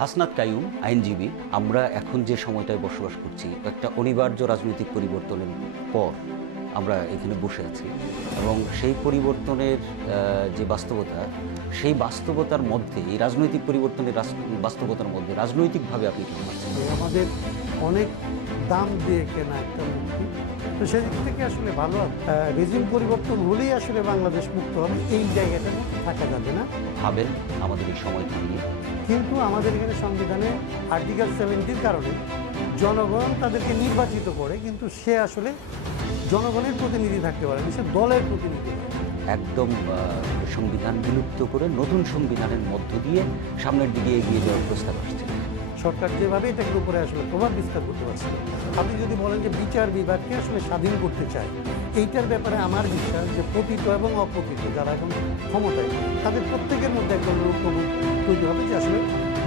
হাসনাত কায়ুম আইনজীবী, আমরা এখন যে সময়টায় বসবাস করছি, একটা অনিবার্য রাজনৈতিক পরিবর্তনের পর আমরা এখানে বসে আছি। এবং সেই পরিবর্তনের যে বাস্তবতা, সেই বাস্তবতার মধ্যে, এই রাজনৈতিক পরিবর্তনের বাস্তবতার মধ্যে রাজনৈতিকভাবে আপনি আছেন আমাদের অনেক দাম দিয়ে কেনা একটা মুক্তি তো সেদিক থেকে আসলে ভালো। রেজিম পরিবর্তন হলেই আসলে বাংলাদেশ মুক্ত হবে। এই জায়গাটার মধ্যে থাকা যাবে না। ভাবেন আমাদের এই সময়টা নিয়ে কিন্তু আমাদের এখানে সংবিধানে আর্টিকেল সেভেন্টির কারণে জনগণ তাদেরকে নির্বাচিত করে কিন্তু সে আসলে জনগণের প্রতিনিধি থাকতে পারে না, সে দলের প্রতিনিধি একদম সংবিধান বিলুপ্ত করে নতুন সংবিধানের মধ্য দিয়ে সামনের দিকে এগিয়ে যাওয়ার প্রস্তাব আসছে। সরকার যেভাবে এটাকে উপরে আসলে প্রভাব বিস্তার করতে পারছে আপনি যদি বলেন যে বিচার বিভাগকে আসলে স্বাধীন করতে চায়, এইটার ব্যাপারে আমার বিশ্বাস যে পতিত এবং অপতিত যারা এখন ক্ষমতায়, তাদের প্রত্যেকের মধ্যে একজন লোকপ্রভুত তৈরি হবে যে আসলে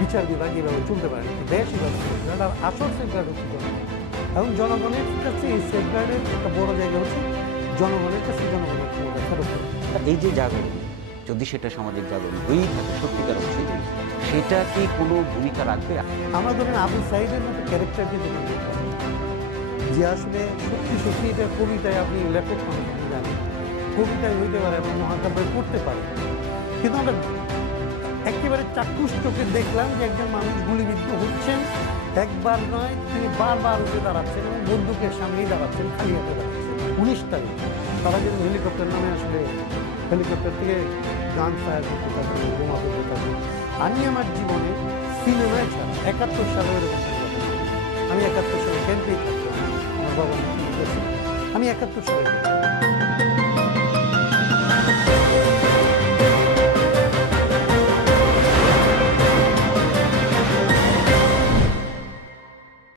বিচার বিভাগ এভাবে চলতে পারে দেশ এভাবে চলতে আসল সেফগার্ড হচ্ছে জনগণ। এবং জনগণের কাছে এই সেফগার্ডের একটা বড় জায়গা হচ্ছে জনগণের কাছে জনগণের ক্ষমতা এই যে জাগরণ, যদি সেটা সামাজিক জাগরণ হয়েই থাকে অর্থে সেটা কি কোনো ভূমিকা রাখবে? আমরা ধরেন আবু সাইদের মতো ক্যারেক্টারকে দেখে যে আসলে সত্যি সত্যি এটা কবিতায় আপনি লেখক জানেন। কবিতায় হইতে পারে এবং মহাকাব্যে পড়তে পারে। কিন্তু আমরা একেবারে চাক্ষুষ চোখে দেখলাম যে একজন মানুষ গুলিবিদ্ধ হচ্ছেন। একবার নয়, তিনি বারবার উঠে দাঁড়াচ্ছেন এবং বন্দুকের সামনেই দাঁড়াচ্ছেন, খালি হাতে দাঁড়াচ্ছেন। উনিশ তারিখ। তারা যেন হেলিকপ্টার নামে আসলে হেলিকপ্টার থেকে গান ফায়ার করতে থাকেন বোমা করতে থাকেন আমি আমার জীবনে সিনেমায় একাত্তর সালে এরকম। আমি একাত্তর সালে ক্যাম্পেই থাকতাম, আমার বাবা আমি একাত্তর সালে